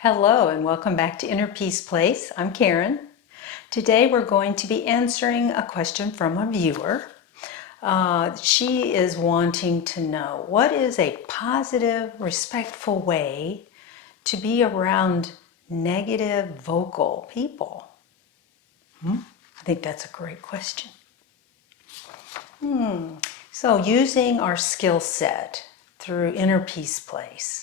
Hello and welcome back to Inner Peace Place. I'm Karen. Today we're going to be answering a question from a viewer. She is wanting to know, what is a positive, respectful way to be around negative vocal people? I think that's a great question. So using our skill set through Inner Peace Place,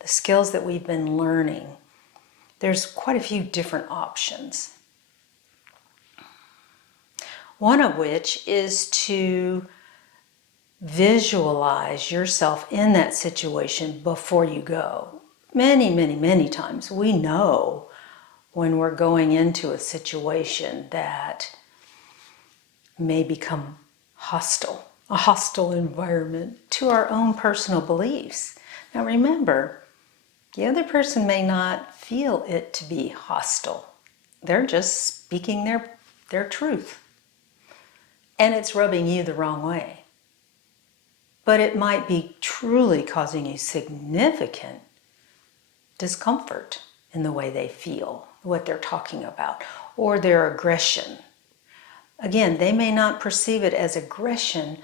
the skills that we've been learning, there's quite a few different options. One of which is to visualize yourself in that situation before you go. Many times we know when we're going into a situation that may become hostile, a hostile environment to our own personal beliefs. Now remember, the other person may not feel it to be hostile. They're just speaking their truth. And it's rubbing you the wrong way. But it might be truly causing you significant discomfort in the way they feel, what they're talking about, or their aggression. Again, they may not perceive it as aggression,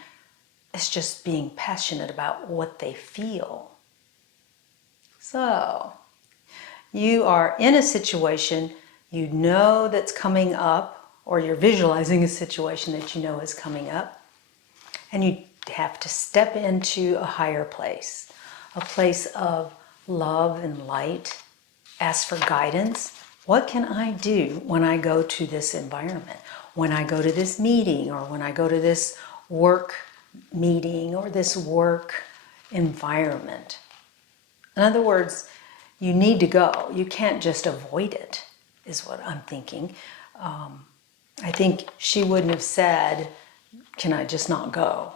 it's just being passionate about what they feel. So, you are in a situation you know that's coming up, or you're visualizing a situation that you know is coming up, and you have to step into a higher place, a place of love and light. Ask for guidance. What can I do when I go to this environment? When I go to this meeting, or when I go to this work meeting, or this work environment? In other words, you need to go. You can't just avoid it, is what I'm thinking. I think she wouldn't have said, can I just not go?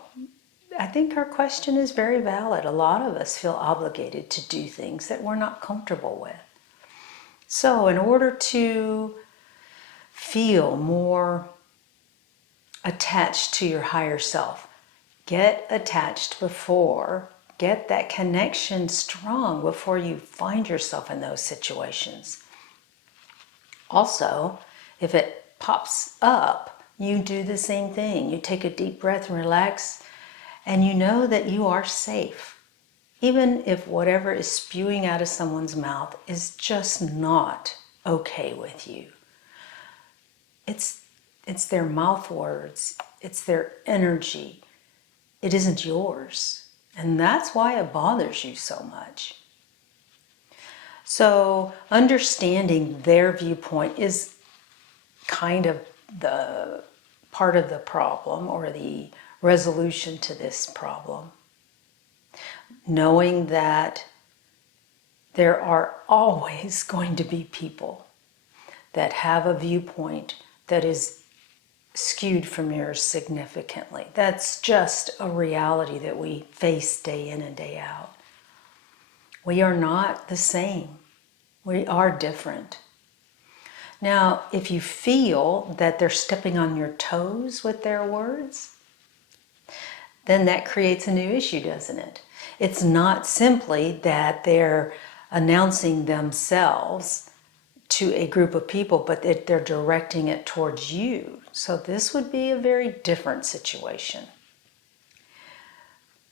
I think her question is very valid. A lot of us feel obligated to do things that we're not comfortable with. So in order to feel more attached to your higher self, get attached before, get that connection strong before you find yourself in those situations. Also, if it pops up, you do the same thing. You take a deep breath and relax, and you know that you are safe. Even if whatever is spewing out of someone's mouth is just not okay with you. It's their mouth words. It's their energy. It isn't yours. And that's why it bothers you so much. So understanding their viewpoint is kind of the part of the problem, or the resolution to this problem. Knowing that there are always going to be people that have a viewpoint that is skewed from yours significantly. That's just a reality that we face day in and day out. We are not the same. We are different. Now, if you feel that they're stepping on your toes with their words, then that creates a new issue, doesn't it? It's not simply that they're announcing themselves to a group of people, but they're directing it towards you. So this would be a very different situation.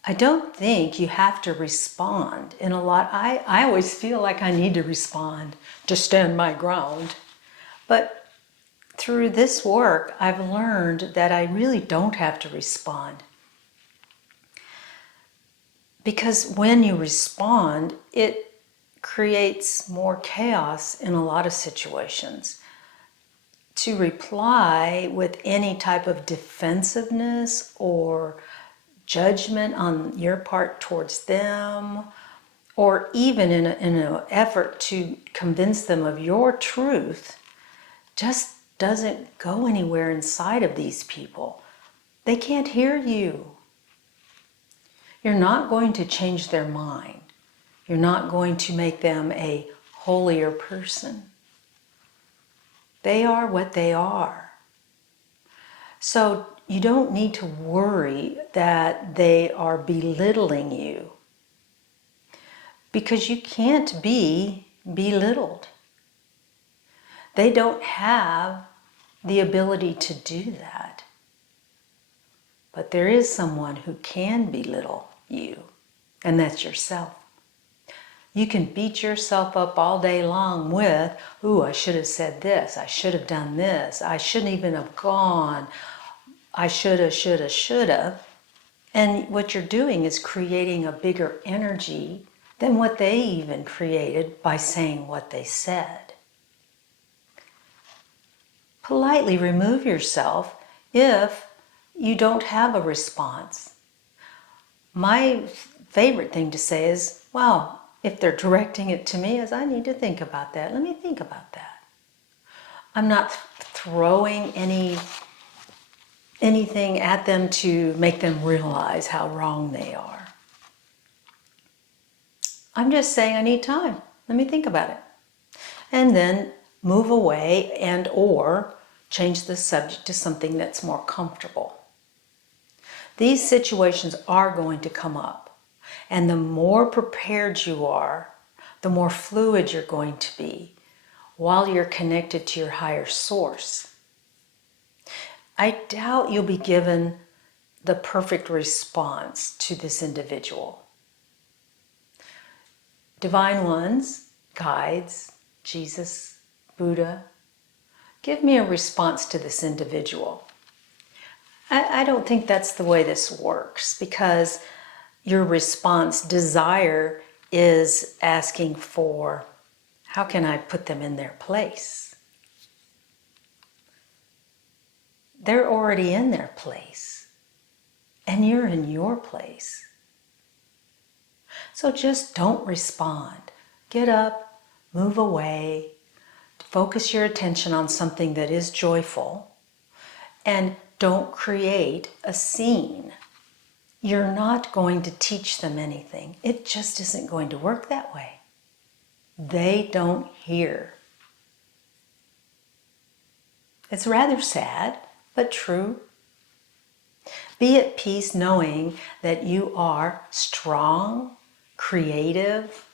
I don't think you have to respond in a lot. I always feel like I need to respond to stand my ground. But through this work, I've learned that I really don't have to respond. Because when you respond, it creates more chaos in a lot of situations. To reply with any type of defensiveness or judgment on your part towards them, or even in an effort to convince them of your truth, just doesn't go anywhere inside of these people. They can't hear you. You're not going to change their mind. You're not going to make them a holier person. They are what they are. So you don't need to worry that they are belittling you, because you can't be belittled. They don't have the ability to do that. But there is someone who can belittle you, and that's yourself. You can beat yourself up all day long with, ooh, I should have said this, I should have done this, I shouldn't even have gone, I shoulda. And what you're doing is creating a bigger energy than what they even created by saying what they said. Politely remove yourself if you don't have a response. My favorite thing to say is, wow, if they're directing it to me, is I need to think about that. Let me think about that. I'm not throwing anything at them to make them realize how wrong they are. I'm just saying I need time. Let me think about it. And then move away and or change the subject to something that's more comfortable. These situations are going to come up. And the more prepared you are, the more fluid you're going to be while you're connected to your higher source. I doubt you'll be given the perfect response to this individual. Divine ones, guides, Jesus, Buddha, give me a response to this individual. I don't think that's the way this works, because your response, desire, is asking for, how can I put them in their place? They're already in their place, and you're in your place. So just don't respond. Get up, move away, focus your attention on something that is joyful, and don't create a scene. You're not going to teach them anything. It just isn't going to work that way. They don't hear. It's rather sad, but true. Be at peace knowing that you are strong, creative,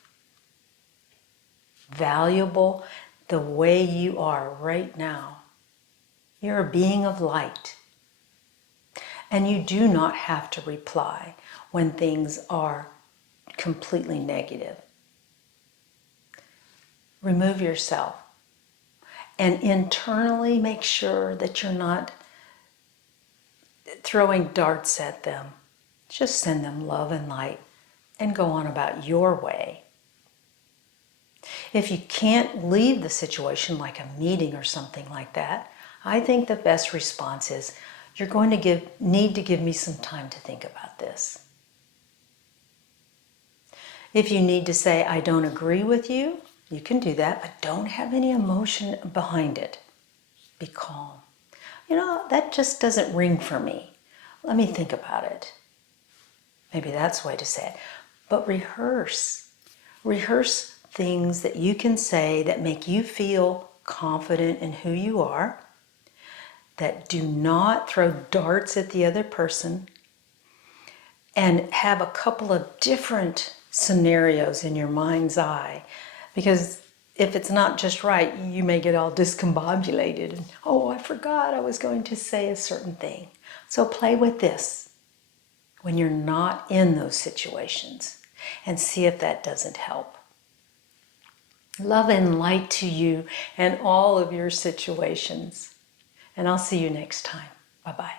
valuable, the way you are right now. You're a being of light. And you do not have to reply when things are completely negative. Remove yourself and internally make sure that you're not throwing darts at them. Just send them love and light and go on about your way. If you can't leave the situation, like a meeting or something like that, I think the best response is, you're going to need to give me some time to think about this. If you need to say, I don't agree with you, you can do that, but don't have any emotion behind it. Be calm. That just doesn't ring for me. Let me think about it. Maybe that's the way to say it. But rehearse. Rehearse things that you can say that make you feel confident in who you are, that do not throw darts at the other person, and have a couple of different scenarios in your mind's eye. Because if it's not just right, you may get all discombobulated and, oh, I forgot I was going to say a certain thing. So play with this when you're not in those situations and see if that doesn't help. Love and light to you and all of your situations. And I'll see you next time. Bye-bye.